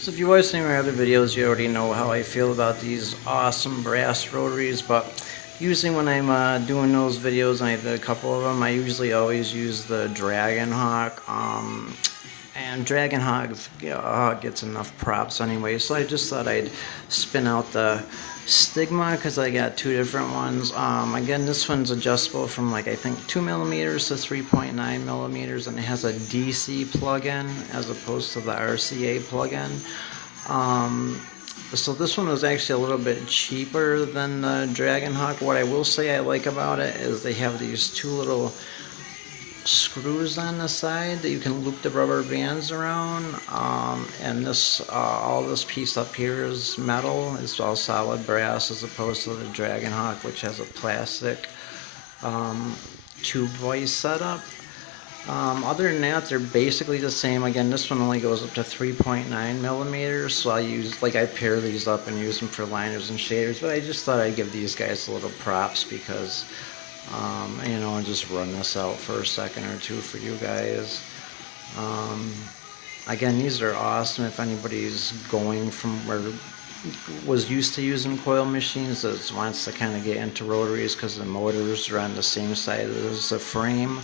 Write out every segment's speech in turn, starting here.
So if you watch any of my other videos, you already know how I feel about these awesome brass rotaries, but usually when I'm doing those videos, and I did a couple of them, I usually always use the Dragon Hawk. And Dragon Hawk gets enough props anyway, so I just thought I'd spin out the Stigma because I got two different ones. Again, this one's adjustable from like I think 2 millimeters to 3.9 millimeters, and it has a DC plug-in as opposed to the RCA plug-in. So this one was actually a little bit cheaper than the Dragon Hawk. What I will say I like about it is they have these two little screws on the side that you can loop the rubber bands around, and this all this piece up here is metal. It's all solid brass as opposed to the Dragon Hawk, which has a plastic tube voice setup. Other than that, they're basically the same. Again, this one only goes up to 3.9 millimeters, so I pair these up and use them for liners and shaders, but I just thought I'd give these guys a little props because and just run this out for a second or two for you guys. Again, these are awesome if anybody's going from where was used to using coil machines that wants to kind of get into rotaries because the motors are on the same side as the frame.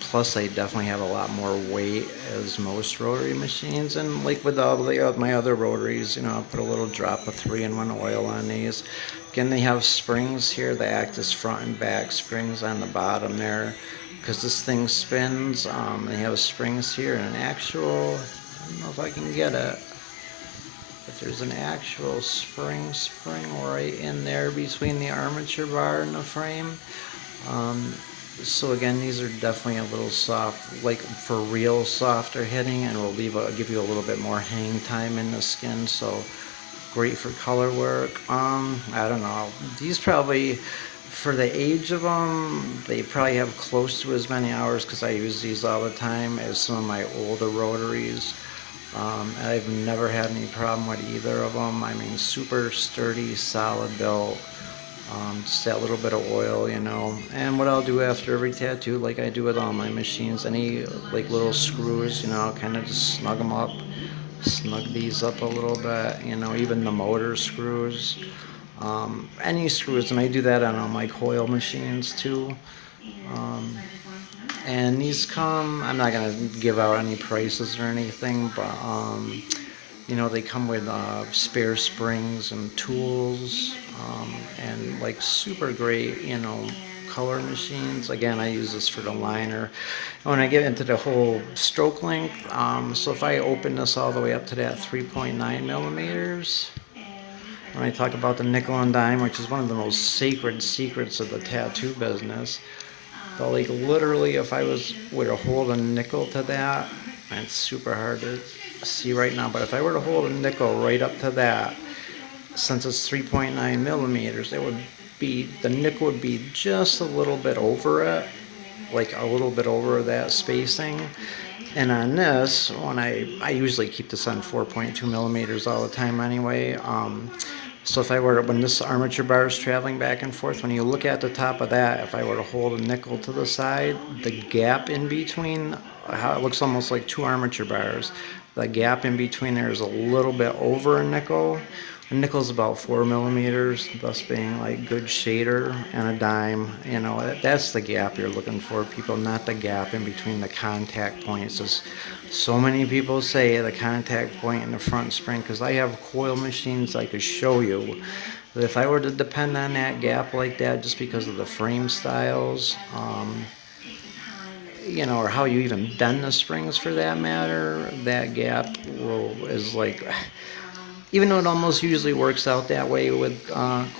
Plus, they definitely have a lot more weight as most rotary machines, and like with all my other rotaries, I put a little drop of 3-in-1 oil on these. Again, they have springs here that act as front and back springs on the bottom there, because this thing spins. They have springs here and an actual, I don't know if I can get it, but there's an actual spring right in there between the armature bar and the frame. So again, these are definitely a little soft, like for real softer hitting, and will give you a little bit more hang time in the skin. So great for color work. I don't know. These probably, for the age of them, they probably have close to as many hours because I use these all the time as some of my older rotaries. I've never had any problem with either of them. I mean, super sturdy, solid built. Just that little bit of oil, And what I'll do after every tattoo, like I do with all my machines, any like little screws, I'll kind of just snug them up, snug these up a little bit, even the motor screws, any screws, and I do that on all my coil machines too. And these I'm not gonna give out any prices or anything, but they come with spare springs and tools, and like super great, color machines. Again, I use this for the liner. When I get into the whole stroke length, so if I open this all the way up to that 3.9 millimeters, when I talk about the nickel and dime, which is one of the most sacred secrets of the tattoo business, but like literally if I were to hold a nickel to that, and it's super hard to see right now, but if I were to hold a nickel right up to that, since it's 3.9 millimeters, the nickel would be just a little bit over it, like a little bit over that spacing. And on this, when I usually keep this on 4.2 millimeters all the time anyway. So when this armature bar is traveling back and forth, when you look at the top of that, if I were to hold a nickel to the side, the gap in between, how it looks almost like two armature bars, the gap in between there is a little bit over a nickel. A nickel's about 4 millimeters, thus being like good shader, and a dime, that's the gap you're looking for, people, not the gap in between the contact points. As so many people say, the contact point in the front spring, because I have coil machines I could show you that if I were to depend on that gap like that just because of the frame styles, or how you even bend the springs for that matter, that gap is like, even though it almost usually works out that way with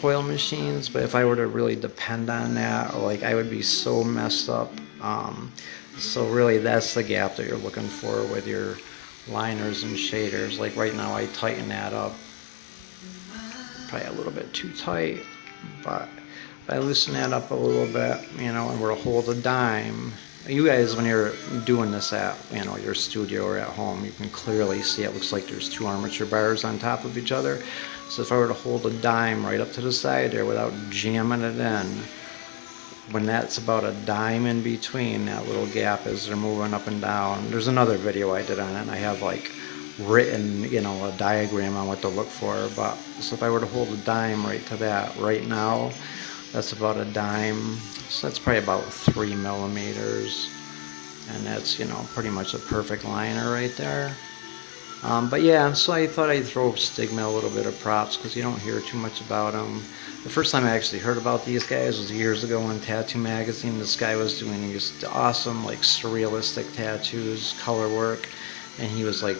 coil machines, but if I were to really depend on that, like I would be so messed up. So really that's the gap that you're looking for with your liners and shaders. Like right now I tighten that up, probably a little bit too tight, but if I loosen that up a little bit, and we're to hold a dime, you guys, when you're doing this at, your studio or at home, you can clearly see it looks like there's two armature bars on top of each other. So if I were to hold a dime right up to the side there without jamming it in, when that's about a dime in between that little gap as they're moving up and down. There's another video I did on it, and I have like written, you know, a diagram on what to look for. But so if I were to hold a dime right to that right now, that's about a dime. So that's probably about 3 millimeters, and that's, you know, pretty much a perfect liner right there. But yeah, so I thought I'd throw Stigma a little bit of props because you don't hear too much about them. The first time I actually heard about these guys was years ago in Tattoo Magazine. This guy was doing these awesome, like, surrealistic tattoos, color work, and he was like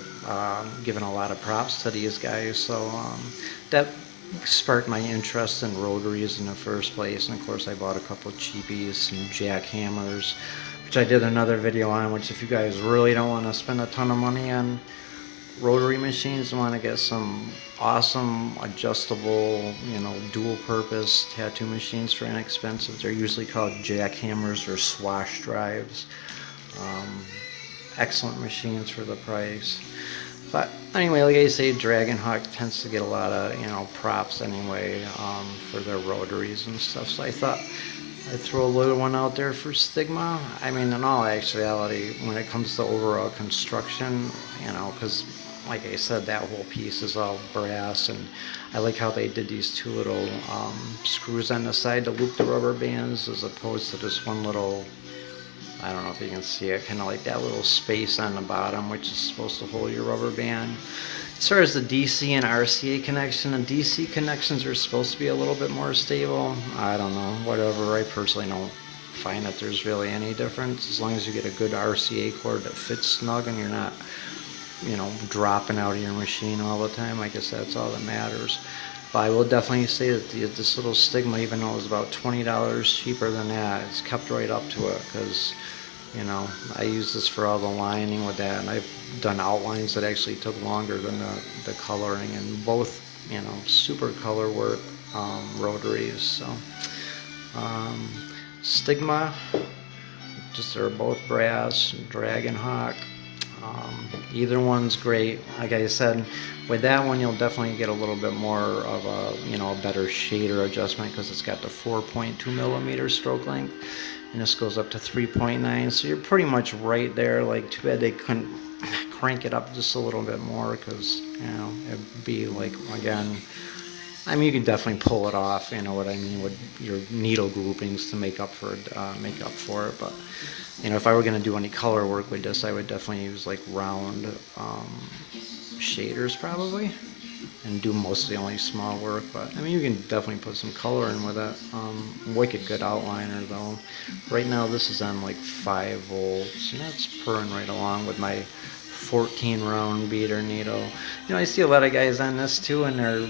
giving a lot of props to these guys. So that sparked my interest in rotaries in the first place. And of course, I bought a couple of cheapies, some jackhammers, which I did another video on. Which, if you guys really don't want to spend a ton of money on rotary machines, and want to get some awesome adjustable, you know, dual purpose tattoo machines for inexpensive, they're usually called jackhammers or swash drives. Excellent machines for the price. But anyway, like I say, Dragonhawk tends to get a lot of, you know, props anyway, for their rotaries and stuff. So I thought I'd throw a little one out there for Stigma. I mean, in all actuality, when it comes to overall construction, you know, because like I said, that whole piece is all brass, and I like how they did these two little screws on the side to loop the rubber bands, as opposed to just one little, I don't know if you can see it, kind of like that little space on the bottom, which is supposed to hold your rubber band. As far as the DC and RCA connection, the DC connections are supposed to be a little bit more stable. I don't know, whatever. I personally don't find that there's really any difference, as long as you get a good RCA cord that fits snug and you're not, you know, dropping out of your machine all the time. I guess that's all that matters. But I will definitely say that this little Stigma, even though it was about $20 cheaper than that, it's kept right up to it, because, you know, I use this for all the lining with that, and I've done outlines that actually took longer than the coloring, and both, you know, super color work rotaries. So Stigma, just they're both brass. Dragonhawk, either one's great. Like I said, with that one, you'll definitely get a little bit more of a, you know, a better shader adjustment, because it's got the 4.2 millimeter stroke length, and this goes up to 3.9. So you're pretty much right there. Like, too bad they couldn't crank it up just a little bit more, because, you know, it'd be like, again, I mean, you can definitely pull it off, you know what I mean, with your needle groupings to make up for it. But, you know, if I were going to do any color work with this, I would definitely use like round shaders probably, and do mostly only small work. But I mean, you can definitely put some color in with it. Wicked good outliner though. Right now this is on like 5 volts, and that's purring right along with my 14 round beater needle. You know, I see a lot of guys on this too, and they're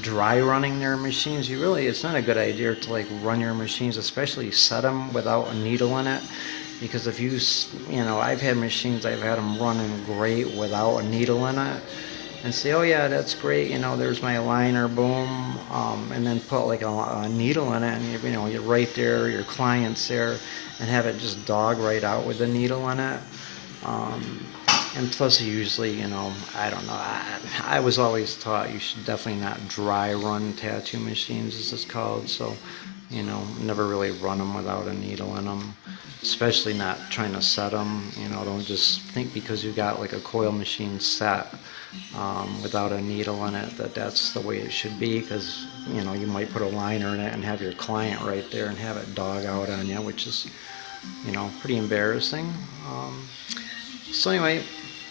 dry running their machines. It's not a good idea to like run your machines, especially set them without a needle in it, because if you know, I've had machines, I've had them running great without a needle in it, and say, oh yeah, that's great, you know, there's my liner, boom, and then put like a needle in it, and you know, you're right there, your client's there, and have it just dog right out with the needle in it. And plus, usually, you know, I don't know, I was always taught you should definitely not dry run tattoo machines, as it's called. So, you know, never really run them without a needle in them, especially not trying to set them. You know, don't just think because you got like a coil machine set without a needle in it that's the way it should be, because, you know, you might put a liner in it and have your client right there and have it dog out on you, which is, you know, pretty embarrassing. So anyway,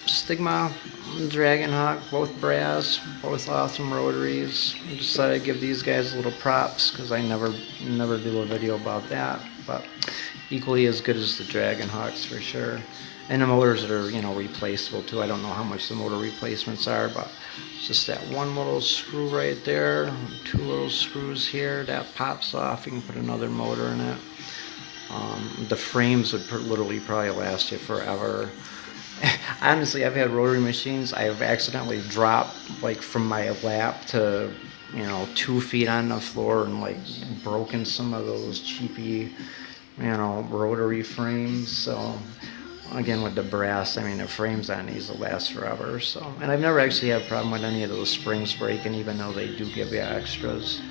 Stigma, Dragonhawk, both brass, both awesome rotaries. I just thought I'd give these guys a little props, because I never do a video about that, but equally as good as the Dragonhawks for sure. And the motors that are, you know, replaceable too. I don't know how much the motor replacements are, but it's just that one little screw right there, 2 little screws here, that pops off. You can put another motor in it. The frames would literally probably last you forever. Honestly, I've had rotary machines I've accidentally dropped like from my lap to, you know, 2 feet on the floor, and like broken some of those cheapy, you know, rotary frames. So again, with the brass, I mean, the frames on these will last forever. So, and I've never actually had a problem with any of those springs breaking, even though they do give you extras.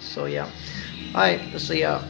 So yeah. Alright, see ya.